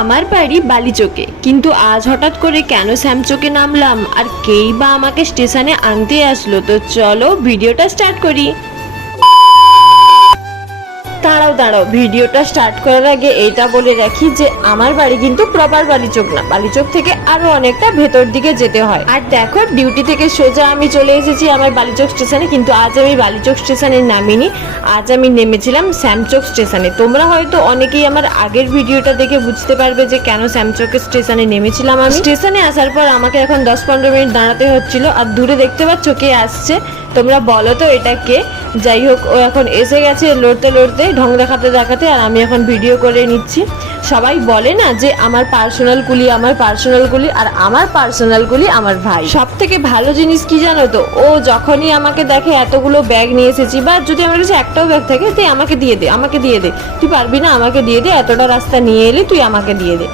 আমার বাড়ি বালিচকে। কিন্তু আজ হঠাৎ করে কেন শ্যামচকে নামলাম? আর কেই বা আমাকে স্টেশনে আনতে আসলো? তো চলো ভিডিওটা স্টার্ট করি। দাঁড়াও দাঁড়াও। ভিডিওটা স্টার্ট করার আগে এইটা বলে রাখি যে, আমার বাড়ি কিন্তু প্রপার বালিচক না। বালিচক থেকে আরও অনেকটা ভেতর দিকে যেতে হয়। আর দেখো ডিউটি থেকে সোজা আমি চলে এসেছি আমার বালিচক স্টেশনে কিন্তু আজ আমি বালিচক স্টেশনে নামিনি। আজ আমি নেমেছিলাম শ্যামচক স্টেশনে তোমরা হয়তো অনেকেই আমার আগের ভিডিওটা দেখে বুঝতে পারবে যে, কেন শ্যামচক স্টেশনে নেমেছিলাম আমি। স্টেশনে আসার পর আমাকে এখন দশ পনেরো মিনিট দাঁড়াতে হচ্ছিল। আর দূরে দেখতে পাচ্ছ কে আসছে? তোমরা বলো তো এটা কে? যাই হোক, ও এখন এসে গেছে। লড়তে লড়তে ঢং দেখাতে দেখাতে আর আমি এখন ভিডিও করে নিচ্ছি। সবাই বলে না যে আমার পার্সোনাল কুলি আমার পার্সোনাল কুলি আর আমার পার্সোনাল কুলি আমার ভাই। সব থেকে ভালো জিনিস কি জানো তো? ও যখনই আমাকে দেখে এতগুলো ব্যাগ নিয়ে এসেছি বা যদি আমার কাছে একটাও ব্যাগ থাকে, তুই আমাকে দিয়ে দে, আমাকে দিয়ে দে। তুই পারবি না আমাকে দিয়ে দে, এতটা রাস্তা নিয়ে এলি তুই আমাকে দিয়ে দে।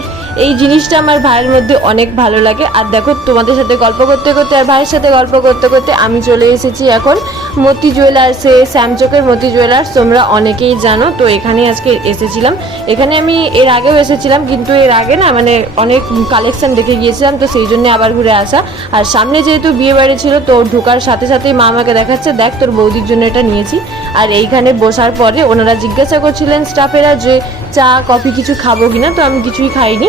এই জিনিসটা আমার ভাইয়ের মধ্যে অনেক ভালো লাগে। আর দেখো, তোমাদের সাথে গল্প করতে করতে আর ভাইয়ের সাথে গল্প করতে করতে আমি চলে এসেছি এখন মতি জুয়েলার্সে স্যামচকের মতি জুয়েলার্স তোমরা অনেকেই জানো। তো এখানে আজকে এসেছিলাম। এখানে আমি এর আগেও এসেছিলাম, কিন্তু এর আগে না মানে অনেক কালেকশন দেখে গিয়েছিলাম, তো সেই জন্য আবার ঘুরে আসা। আর সামনে যেহেতু বিয়ে বাড়ি ছিল, তো ঢোকার সাথে সাথেই মা আমাকে দেখাচ্ছে, দেখ তোর বৌদির জন্য এটা নিয়েছি। আর এইখানে বসার পরে ওনারা জিজ্ঞাসা করছিলেন স্টাফেরা যে চা, কফি কিছু খাব কিনা, তো আমি কিছুই খাইনি।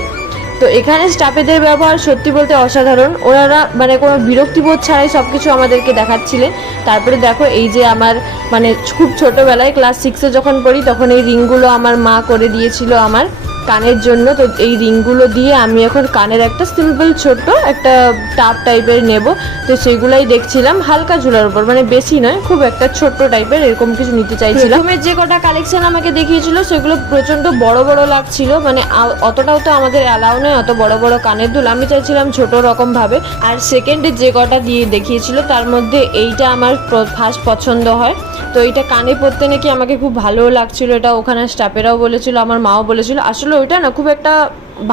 তো এখানে স্টাফেদের ব্যবহার সত্যি বলতে অসাধারণ। ওনারা মানে কোনো বিরক্তিবোধ ছাড়াই সব কিছু আমাদেরকে দেখাচ্ছিলেন। তারপরে দেখো এই যে আমার মানে খুব ছোটোবেলায় ক্লাস সিক্সে যখন পড়ি, তখন এই রিংগুলো আমার মা করে দিয়েছিল আমার। কানের জন্য, তো এই রিংগুলো দিয়ে আমি এখন কানের একটা সিম্পল ছোট্ট একটা টাপ টাইপের নেব। তো সেগুলাই দেখছিলাম, হালকা ঝুলার উপর মানে বেশি নয়, খুব একটা ছোট্ট টাইপের এরকম কিছু নিতে চাইছিলাম। প্রথমে যে কটা কালেকশন আমাকে দেখিয়েছিল, সেগুলো প্রচণ্ড বড় বড় লাগছিল মানে অতটাও তো আমাদের অ্যালাউ নয়, অত বড় বড় কানের দুল। আমি চাইছিলাম ছোট রকম ভাবে। আর সেকেন্ডে যে কটা দিয়ে দেখিয়েছিল, তার মধ্যে এইটা আমার ফার্স্ট পছন্দ হয়। তো এইটা কানে পরতে নাকি আমাকে খুব ভালো লাগছিল, এটা ওখানে স্টাফেরাও বলেছিল, আমার মাও বলেছিল। আসলে ওইটা না, খুব একটা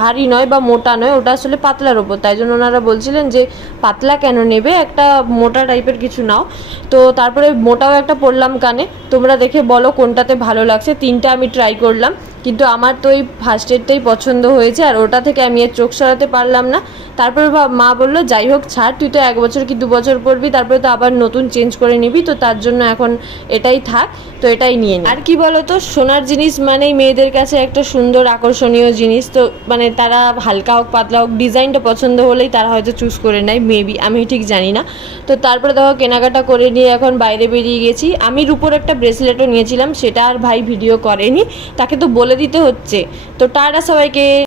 ভারী নয় বা মোটা নয়, ওটা আসলে পাতলার ওপর। তাই জন্য ওনারা বলছিলেন যে, পাতলা কেন নেবে? একটা মোটা টাইপের কিছু নাও। তো তারপরে মোটাও একটা পরলাম কানে। তোমরা দেখে বলো কোনটাতে ভালো লাগছে। তিনটা আমি ট্রাই করলাম। কিন্তু আমার তো ওই ফার্স্ট এডটাই পছন্দ হয়েছে, আর ওটা থেকে আমি আর চোখ সরাতে পারলাম না। তারপরে মা বলল, যাই হোক, ছাড়, তুই তো এক বছর কি দু বছর পরবি তারপরে তো আবার নতুন চেঞ্জ করে নিবি, তো তার জন্য এখন এটাই থাক, তো এটাই নিয়ে আর কি বলতো, সোনার জিনিস মানেই মেয়েদের কাছে একটা সুন্দর, আকর্ষণীয় জিনিস, তো মানে তারা হালকা হোক, পাতলা হোক, ডিজাইনটা পছন্দ হলেই তারা হয়তো চুজ করে নেয় মেবি আমি ঠিক জানি না। তো তারপরে দেখো, কেনাকাটা করে নিয়ে এখন বাইরে বেরিয়ে গেছি। আমি রুপোর একটা ব্রেসলেটও নিয়েছিলাম, সেটা আর ভাই ভিডিও করেনি, তাকে তো বলে দিতে হচ্ছে। তো টাটা সবাইকে